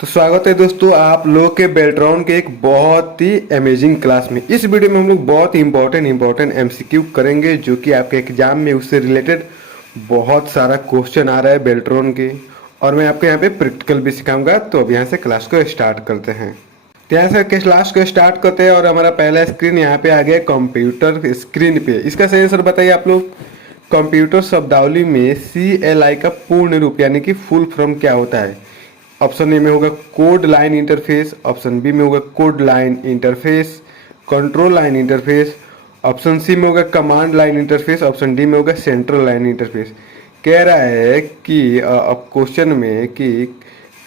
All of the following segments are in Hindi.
तो स्वागत है दोस्तों आप लोगों के बेल्ट्रॉन के एक बहुत ही अमेजिंग क्लास में। इस वीडियो में हम लोग बहुत ही इंपॉर्टेंट एमसीक्यू करेंगे जो कि आपके एग्जाम में उससे रिलेटेड बहुत सारा क्वेश्चन आ रहा है बेल्ट्रॉन के, और मैं आपको यहाँ पे प्रैक्टिकल भी सिखाऊंगा। तो अब यहाँ से क्लास को स्टार्ट करते हैं। तो यहाँ से क्लास को स्टार्ट करते हैं और हमारा पहला स्क्रीन यहाँ पे आ गया कंप्यूटर स्क्रीन पे। इसका सही आंसर बताइए आप लोग। कंप्यूटर शब्दावली में CLI का पूर्ण रूप यानी कि फुल फॉर्म क्या होता है? ऑप्शन ए में होगा code line interface, option B में होगा code line interface, control line interface, option C में होगा command line interface, option D में होगा सेंट्रल लाइन इंटरफेस। कह रहा है कि अब क्वेश्चन में कि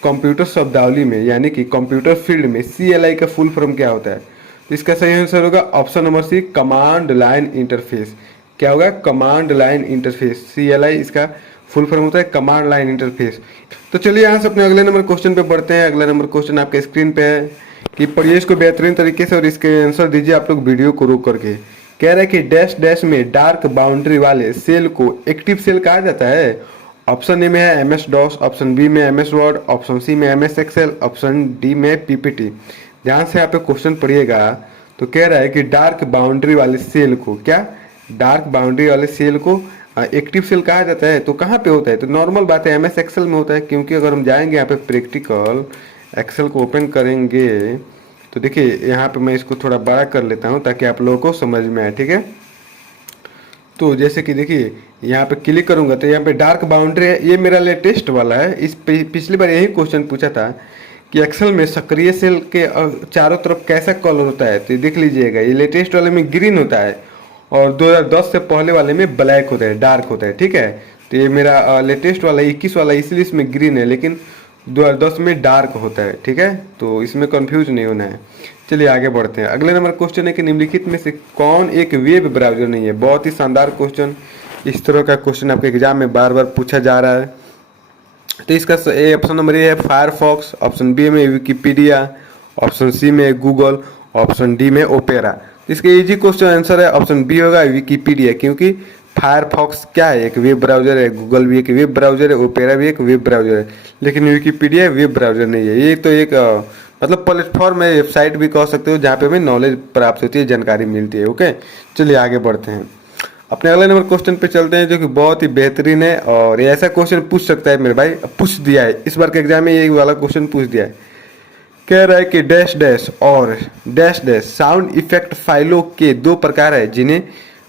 कंप्यूटर शब्दावली में यानी कि कंप्यूटर फील्ड में CLI का फुल फॉर्म क्या होता है? तो इसका सही आंसर होगा option number C, command line interface. क्या होगा? Command line interface. CLI इसका फुल फॉर्म होता है कमांड लाइन इंटरफेस। तो चलिए यहाँ से अपने अगले नंबर क्वेश्चन पे बढ़ते हैं। अगला नंबर क्वेश्चन आपके स्क्रीन पे है कि पढ़िए इसको बेहतरीन तरीके से और इसके आंसर दीजिए आप लोग वीडियो को रोक करके। कह रहा है कि डैश डैश में डार्क बाउंड्री वाले सेल को एक्टिव सेल कहा जाता है। ऑप्शन ए में है MS DOS, ऑप्शन बी में MS वर्ड, ऑप्शन सी में MS एक्सेल, ऑप्शन डी में PPT। ध्यान से यहाँ पे क्वेश्चन पढ़िएगा। तो कह रहा है कि डार्क बाउंड्री वाले सेल को क्या, डार्क बाउंड्री वाले सेल को एक्टिव सेल कहा जाता है। तो कहाँ पे होता है? तो नॉर्मल बात है MS एक्सेल में होता है, क्योंकि अगर हम जाएंगे यहाँ पे प्रैक्टिकल एक्सेल को ओपन करेंगे तो देखिए यहाँ पे मैं इसको थोड़ा बड़ा कर लेता हूँ ताकि आप लोगों को समझ में आए। ठीक है, तो जैसे कि देखिए यहाँ पे क्लिक करूंगा तो यहाँ पे डार्क बाउंड्री है। ये मेरा लेटेस्ट वाला है। इस पिछली बार यही क्वेश्चन पूछा था कि एक्सेल में सक्रिय सेल के चारों तरफ कैसा कलर होता है। तो देख लीजिएगा, ये लेटेस्ट वाले में ग्रीन होता है और 2010 से पहले वाले में ब्लैक होता है, डार्क होता है। ठीक है, तो ये मेरा लेटेस्ट वाला 21 वाला, इसलिए इसमें ग्रीन है, लेकिन 2010 में डार्क होता है। ठीक है, तो इसमें कंफ्यूज नहीं होना है। चलिए आगे बढ़ते हैं। अगले नंबर क्वेश्चन है कि निम्नलिखित में से कौन एक वेब ब्राउजर नहीं है? बहुत ही शानदार क्वेश्चन। इस तरह का क्वेश्चन आपके एग्जाम में बार बार पूछा जा रहा है। तो इसका ऑप्शन नंबर ए है फायरफॉक्स, ऑप्शन बी में विकिपीडिया, ऑप्शन सी में गूगल, ऑप्शन डी में ओपेरा। इसका इजी क्वेश्चन आंसर है ऑप्शन बी होगा विकिपीडिया, क्योंकि फायरफॉक्स क्या है? एक वेब ब्राउजर है, गूगल भी एक वेब ब्राउजर है, ओपेरा भी एक वेब ब्राउजर है, लेकिन विकिपीडिया वेब ब्राउजर नहीं है। ये तो एक मतलब प्लेटफॉर्म है, वेबसाइट भी कह सकते हो, जहाँ पे हमें नॉलेज प्राप्त होती है, जानकारी मिलती है। ओके, चलिए आगे बढ़ते हैं। अपने अगले नंबर क्वेश्चन पे चलते हैं जो कि बहुत ही बेहतरीन है और ये ऐसा क्वेश्चन पूछ सकता है मेरे भाई, पूछ दिया है इस बार के एग्जाम में, ये वाला क्वेश्चन पूछ दिया है। कह रहा है कि डैश डैश और डैश डैश साउंड इफेक्ट फाइलों के दो प्रकार है जिन्हें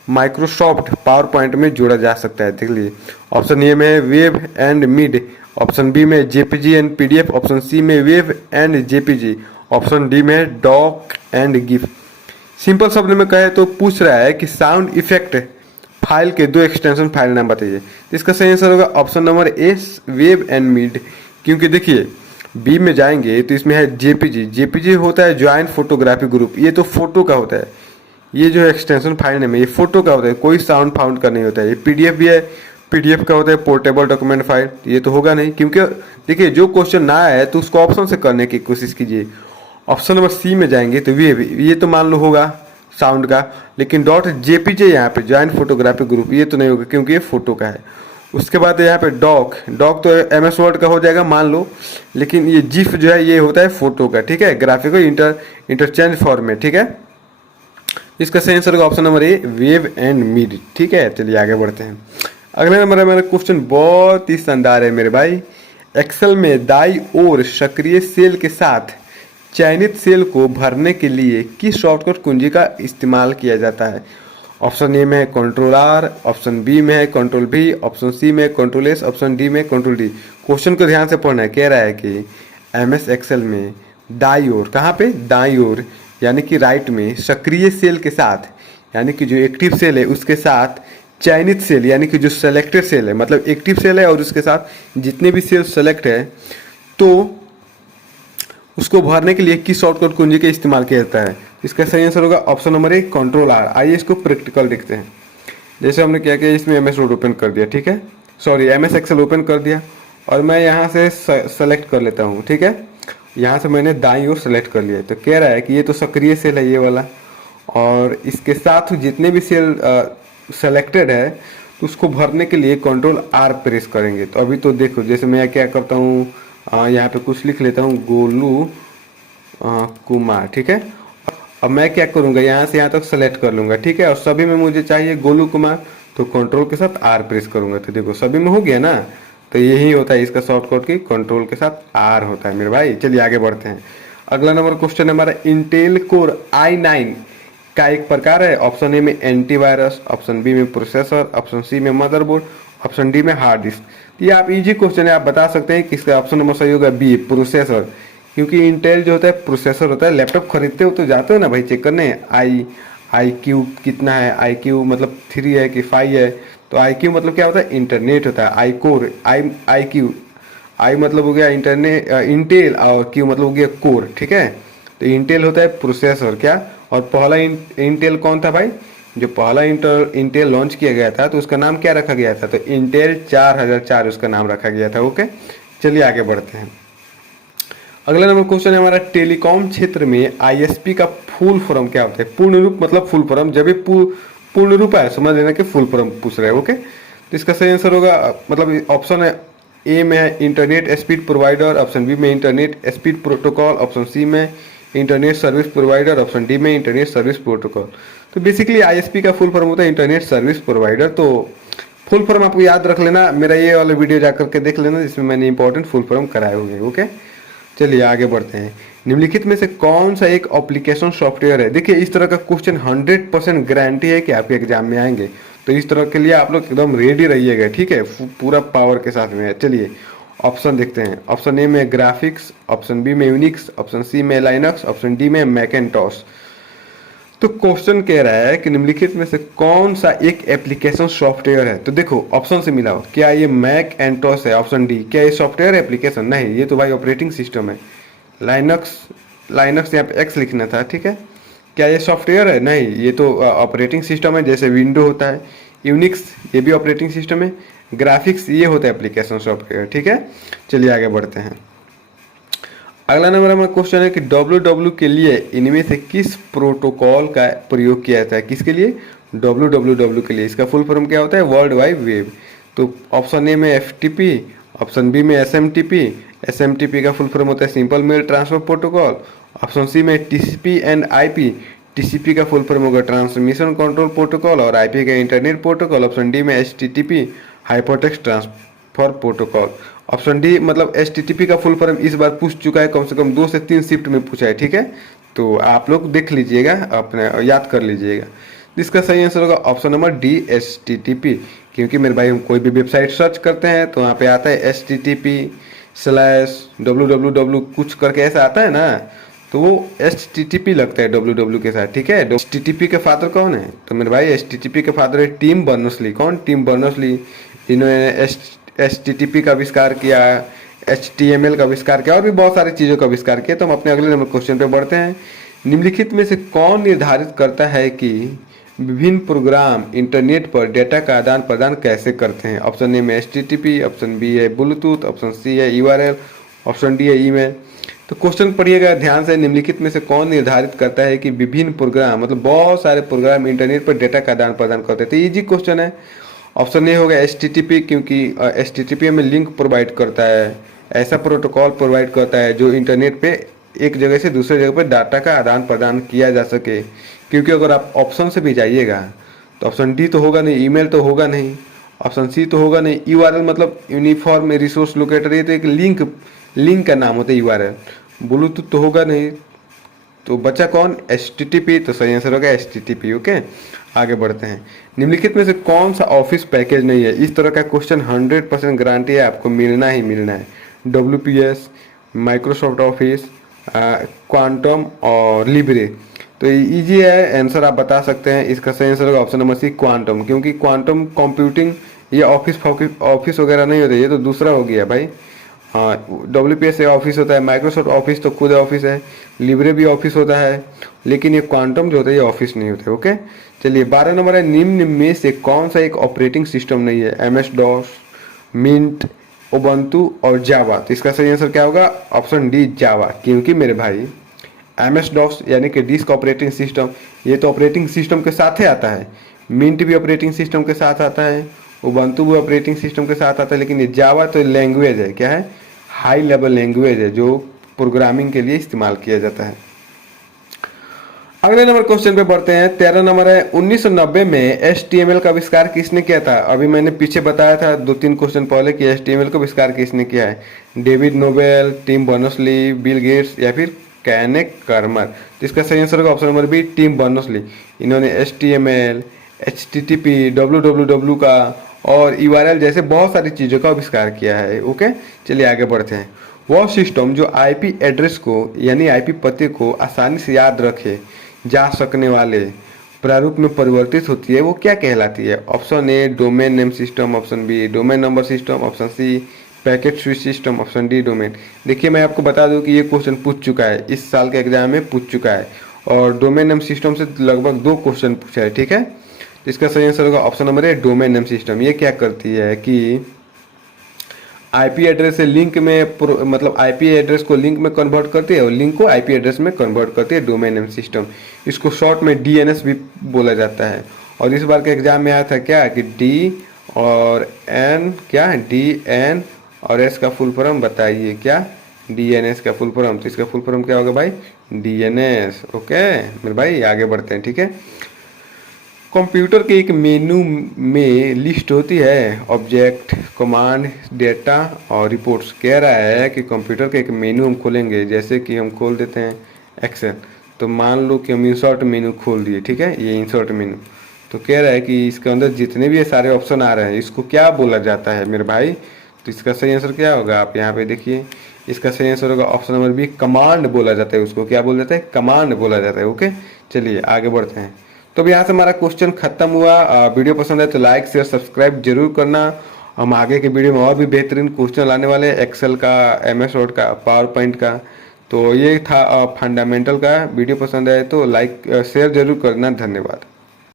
माइक्रोसॉफ्ट पावर पॉइंट में जोड़ा जा सकता है। देख लीजिए, ऑप्शन ए में है web and mid, option B में JPG and PDF, option C में web and JPG, option D में डॉक एंड गिफ। सिंपल शब्द में कहे तो पूछ रहा है कि साउंड इफेक्ट फाइल के दो एक्सटेंशन फाइल नाम बताइए। इसका सही आंसर होगा option number A, web and mid. क्योंकि देखिए बी में जाएंगे तो इसमें है JPG होता है ज्वाइंट फोटोग्राफी ग्रुप, ये तो फोटो का होता है। ये जो एक्सटेंशन फाइल नेम है ये फोटो का होता है, कोई साउंड फाउंड का नहीं होता है। ये PDF भी है, PDF का होता है पोर्टेबल डॉक्यूमेंट फाइल, ये तो होगा नहीं। क्योंकि देखिए जो क्वेश्चन ना आया है तो उसको ऑप्शन से करने की कोशिश कीजिए। ऑप्शन नंबर सी में जाएंगे तो ये तो मान लो होगा साउंड का, लेकिन .jpg यहाँ पे ज्वाइंट फोटोग्राफी ग्रुप, ये तो नहीं होगा क्योंकि ये फोटो का है। उसके बाद यहाँ पे डॉक तो MS वर्ड का हो जाएगा मान लो, लेकिन ये जिफ जो है ये होता है फोटो का। ठीक है, ग्राफिकल इंटरचेंज फॉर्मेट। ठीक है, इसका सही आंसर होगा option number A, web and mid. ठीक है, चलिए आगे बढ़ते हैं। अगले नंबर है मेरा क्वेश्चन, बहुत ही शानदार है मेरे भाई। एक्सेल में दाई ओर सक्रिय सेल के साथ चयनित सेल को भरने के लिए किस शॉर्टकट कुंजी का इस्तेमाल किया जाता है? ऑप्शन ए में है कंट्रोल R, ऑप्शन बी में है कंट्रोल V, ऑप्शन सी में कंट्रोल S, ऑप्शन डी में कंट्रोल D। क्वेश्चन को ध्यान से पढ़ना है। कह रहा है कि MS एक्सेल में दाई ओर, कहाँ पे? दाई ओर यानी कि राइट में सक्रिय सेल के साथ, यानी कि जो एक्टिव सेल है उसके साथ चयनित सेल यानी कि जो सेलेक्टेड सेल है, मतलब एक्टिव सेल है और उसके साथ जितने भी सेल सेलेक्ट है, तो उसको भरने के लिए किस शॉर्टकट कुंजी का इस्तेमाल किया जाता है? इसका सही आंसर होगा option number A, control R। आइए इसको प्रैक्टिकल देखते हैं। जैसे हमने क्या किया, इसमें MS वर्ड ओपन कर दिया, ठीक है, सॉरी MS एक्सेल ओपन कर दिया और मैं यहाँ से सेलेक्ट कर लेता हूँ। ठीक है, यहाँ से मैंने दाईं ओर सेलेक्ट कर लिया। तो कह रहा है कि ये तो सक्रिय सेल है ये वाला, और इसके साथ जितने भी सेल सेलेक्टेड है तो उसको भरने के लिए कंट्रोल R प्रेस करेंगे। तो अभी तो देखो, जैसे मैं क्या करता हूँ, यहाँ पे कुछ लिख लेता हूँ, गोलू कुमार, ठीक है। अब मैं क्या करूँगा, यहाँ से यहाँ तक सेलेक्ट कर लूँगा, ठीक है। और सभी में मुझे चाहिए गोलू कुमार, तो कंट्रोल के साथ आर प्रेस करूँगा, तो देखो सभी में हो गया ना। तो यही होता है इसका शॉर्टकट की, कंट्रोल के साथ आर होता है मेरे भाई। चलिए आगे बढ़ते हैं। अगला नंबर क्वेश्चन है हमारा, इंटेल कोर i9 का एक प्रकार है। ऑप्शन ए में एंटीवायरस, ऑप्शन बी में प्रोसेसर, ऑप्शन सी में मदरबोर्ड, ऑप्शन डी में हार्ड डिस्क। ये आप इजी क्वेश्चन है, आप बता सकते हैं कि इसका ऑप्शन नंबर सही होगा बी, प्रोसेसर। क्योंकि इंटेल जो होता है प्रोसेसर होता है। लैपटॉप खरीदते हो तो जाते हो ना भाई चेक करने, आई क्यू कितना है, आई क्यू मतलब 3 है कि 5 है। तो आई क्यू मतलब क्या होता है, इंटरनेट होता है। आई कोर, आई क्यू, आई मतलब हो गया इंटरनेट, इंटेल, और क्यू मतलब हो गया कोर, ठीक है। तो इंटेल होता है प्रोसेसर क्या। और पहला इंटेल कौन था भाई, जो पहला इंटेल लॉन्च किया गया था तो उसका नाम क्या रखा गया था, तो इंटेल 4004 उसका नाम रखा गया था। ओके, चलिए आगे बढ़ते हैं। अगला नंबर क्वेश्चन है हमारा, टेलीकॉम क्षेत्र में आईएसपी का फुल फॉर्म क्या होता है। पूर्ण रूप मतलब फुल फॉर्म, जब भी पूर्ण रूप है समझ लेना कि फुल फॉर्म पूछ रहे हैं। ओके, तो इसका सही आंसर होगा, मतलब ऑप्शन है ए में है internet speed provider, option B में internet speed protocol, option C में internet service provider, option D में इंटरनेट सर्विस प्रोटोकॉल। तो बेसिकली आईएसपी का फुल फॉर्म होता है इंटरनेट सर्विस प्रोवाइडर। तो फुल फॉर्म आपको याद रख लेना, मेरा ये वाला वीडियो जाकर के देख लेना जिसमें मैंने इंपॉर्टेंट फुल फॉर्म कराए हुए हैं। ओके, चलिए आगे बढ़ते हैं। निम्नलिखित में से कौन सा एक एप्लीकेशन सॉफ्टवेयर है। देखिए इस तरह का क्वेश्चन 100% गारंटी है कि आपके एग्जाम में आएंगे, तो इस तरह के लिए आप लोग एकदम रेडी रहिएगा, ठीक है, पूरा पावर के साथ में। चलिए ऑप्शन देखते हैं। ऑप्शन ए में ग्राफिक्स, ऑप्शन बी में यूनिक्स, ऑप्शन सी में लाइनक्स, ऑप्शन डी में मैकेंटॉस। तो क्वेश्चन कह रहा है कि निम्नलिखित में से कौन सा एक एप्लीकेशन सॉफ्टवेयर है। तो देखो ऑप्शन से मिला हो, क्या ये मैक एंटोस है, ऑप्शन डी। क्या ये सॉफ्टवेयर एप्लीकेशन, नहीं, ये तो भाई ऑपरेटिंग सिस्टम है। लाइनक्स, लाइनक्स यहाँ पे एक्स लिखना था, ठीक है। क्या ये सॉफ्टवेयर है, नहीं, ये तो ऑपरेटिंग सिस्टम है, जैसे विंडो होता है। यूनिक्स ये भी ऑपरेटिंग सिस्टम है। ग्राफिक्स ये होता है एप्लीकेशन सॉफ्टवेयर, ठीक है। चलिए आगे बढ़ते हैं। अगला नंबर हमारा क्वेश्चन है कि www के लिए इनमें से किस प्रोटोकॉल का प्रयोग किया जाता है। किसके लिए, www के लिए। इसका फुल फॉर्म क्या होता है, वर्ल्ड वाइड वेब। तो ऑप्शन ए में FTP, ऑप्शन बी में SMTP, SMTP का फुल फॉर्म होता है simple mail transfer protocol. Option C में TCP एंड IP, TCP का फुल फॉर्म होगा ट्रांसमिशन कंट्रोल प्रोटोकॉल, और IP का इंटरनेट प्रोटोकॉल। ऑप्शन डी में HTTP, hypertext transfer protocol. Option D मतलब HTTP का फुल फॉर्म इस बार पूछ चुका है, कम से कम 2 से 3 शिफ्ट में पूछा है, ठीक है। तो आप लोग देख लीजिएगा, अपने याद कर लीजिएगा। इसका सही आंसर होगा ऑप्शन नंबर डी, HTTP। क्योंकि मेरे भाई हम कोई भी वेबसाइट सर्च करते हैं तो वहाँ पे आता है http/www कुछ करके ऐसा आता है ना, तो वो HTTP लगता है www के साथ, ठीक है। HTTP के फादर कौन है, तो मेरे भाई HTTP के फादर है टिम बर्नर्स-ली। कौन, टिम बर्नर्स-ली। इन्होंने HTTP का आविष्कार किया, HTML का आविष्कार किया, और भी बहुत सारी चीज़ों का आविष्कार किया। तो हम अपने अगले नंबर क्वेश्चन पे बढ़ते हैं। निम्नलिखित में से कौन निर्धारित करता है कि विभिन्न प्रोग्राम इंटरनेट पर डेटा का आदान प्रदान कैसे करते हैं। ऑप्शन ए में HTTP, ऑप्शन बी है ब्लूटूथ, ऑप्शन सी है URL, ऑप्शन डी है ईमेल। तो क्वेश्चन पढ़िएगा ध्यान से। निम्नलिखित में से कौन निर्धारित करता है कि विभिन्न प्रोग्राम मतलब बहुत सारे प्रोग्राम इंटरनेट पर डेटा का आदान प्रदान करते हैं। तो इजी क्वेश्चन है। ऑप्शन ए होगा HTTP, क्योंकि HTTP हमें लिंक प्रोवाइड करता है, ऐसा प्रोटोकॉल प्रोवाइड करता है जो इंटरनेट पे एक जगह से दूसरे जगह पर डाटा का आदान प्रदान किया जा सके। क्योंकि अगर आप ऑप्शन से भी जाइएगा तो ऑप्शन डी तो होगा नहीं, ईमेल तो होगा नहीं, ऑप्शन सी तो होगा नहीं, URL मतलब यूनिफॉर्म रिसोर्स लोकेटर, ये तो एक लिंक का नाम होता है URL। ब्लूटूथ तो होगा नहीं, तो बचा कौन, HTTP। तो सही आंसर होगा HTTP। ओके, आगे बढ़ते हैं। निम्नलिखित में से कौन सा ऑफिस पैकेज नहीं है। इस तरह का क्वेश्चन 100% गारंटी है, आपको मिलना ही मिलना है। WPS, माइक्रोसॉफ्ट ऑफिस, क्वांटम और लिब्रे। तो इजी है, आंसर आप बता सकते हैं। इसका सही आंसर होगा ऑप्शन नंबर सी, क्वांटम। क्योंकि क्वांटम कंप्यूटिंग ये ऑफिस वगैरह नहीं होता, ये तो दूसरा हो गया भाई। हाँ, WPS ऑफिस होता है, माइक्रोसॉफ्ट ऑफिस तो खुद ऑफिस है, लिब्रे भी ऑफिस होता है, लेकिन ये क्वांटम जो होता है ये ऑफिस नहीं होता है। ओके, चलिए 12 नंबर है। निम्न में से कौन सा एक ऑपरेटिंग सिस्टम नहीं है। MS-DOS, मिंट, उबंटू और जावा। तो इसका सही आंसर क्या होगा, ऑप्शन डी, जावा। क्योंकि मेरे भाई MS-DOS यानी कि डिस्क ऑपरेटिंग सिस्टम, ये तो ऑपरेटिंग सिस्टम के साथ ही आता है। मिंट भी ऑपरेटिंग सिस्टम के साथ आता है, उबंटू भी ऑपरेटिंग सिस्टम के साथ आता है, लेकिन ये जावा तो लैंग्वेज है, क्या है, हाई लेवल लैंग्वेज है जो प्रोग्रामिंग के लिए इस्तेमाल किया जाता है। अगले नंबर क्वेश्चन पे बढ़ते हैं। 13 नंबर है, 1990 में HTML का आविष्कार किसने किया था? अभी मैंने पीछे बताया था 2-3 क्वेश्चन पहले कि HTML का आविष्कार किसने किया है। David Noble, Tim Berners Lee, Bill Gates या फिर कैनेक कर्मर। तो इसका सही आंसर होगा option number B, Tim Berners Lee. इन्होंने HTML, HTTP, www का और URL जैसे बहुत सारी चीज़ों का आविष्कार किया है। ओके, चलिए आगे बढ़ते हैं। वह सिस्टम जो IP एड्रेस को यानी IP पते को आसानी से याद रखे जा सकने वाले प्रारूप में परिवर्तित होती है, वो क्या कहलाती है? Option A domain name system, option B domain number system, option C packet switch system, option D domain. देखिए मैं आपको बता दूं कि ये क्वेश्चन पूछ चुका है, इस साल के एग्जाम में पूछ चुका है और डोमेन नेम सिस्टम से लगभग 2 क्वेश्चन पूछा है। ठीक है, तो इसका सही आंसर होगा option number A domain name system. ये क्या करती है कि आईपी एड्रेस से लिंक में मतलब आईपी एड्रेस को लिंक में कन्वर्ट करती है और लिंक को आईपी एड्रेस में कन्वर्ट करती है, डोमेन नेम सिस्टम। इसको शॉर्ट में डीएनएस भी बोला जाता है। और इस बार के एग्जाम में आया था क्या कि डी और एन, क्या डी एन और एस का फुल फॉर्म बताइए, क्या डीएनएस का फुल फॉर्म। तो इसका फुल फॉर्म क्या होगा भाई? डीएनएस। ओके मेरे भाई आगे बढ़ते हैं। ठीक है, कंप्यूटर के एक मेनू में लिस्ट होती है ऑब्जेक्ट, कमांड, डेटा और रिपोर्ट्स। कह रहा है कि कंप्यूटर के एक मेनू हम खोलेंगे, जैसे कि हम खोल देते हैं एक्सेल, तो मान लो कि हम इंसर्ट मेनू खोल दिए। ठीक है, ये इंसर्ट मेनू, तो कह रहा है कि इसके अंदर जितने भी ये सारे ऑप्शन आ रहे हैं इसको क्या बोला जाता है मेरे भाई? तो इसका सही आंसर क्या होगा? आप यहाँ पे देखिए, इसका सही आंसर होगा ऑप्शन नंबर बी, कमांड बोला जाता है उसको। क्या बोला जाता है? कमांड बोला जाता है। ओके, चलिए आगे बढ़ते हैं। तो यहाँ से हमारा क्वेश्चन खत्म हुआ। वीडियो पसंद है तो लाइक शेयर सब्सक्राइब जरूर करना। हम आगे के वीडियो में और भी बेहतरीन क्वेश्चन लाने वाले हैं, एक्सेल का, MS वर्ड का, पावर पॉइंट का। तो ये था फंडामेंटल का। वीडियो पसंद आए तो लाइक शेयर जरूर करना। धन्यवाद।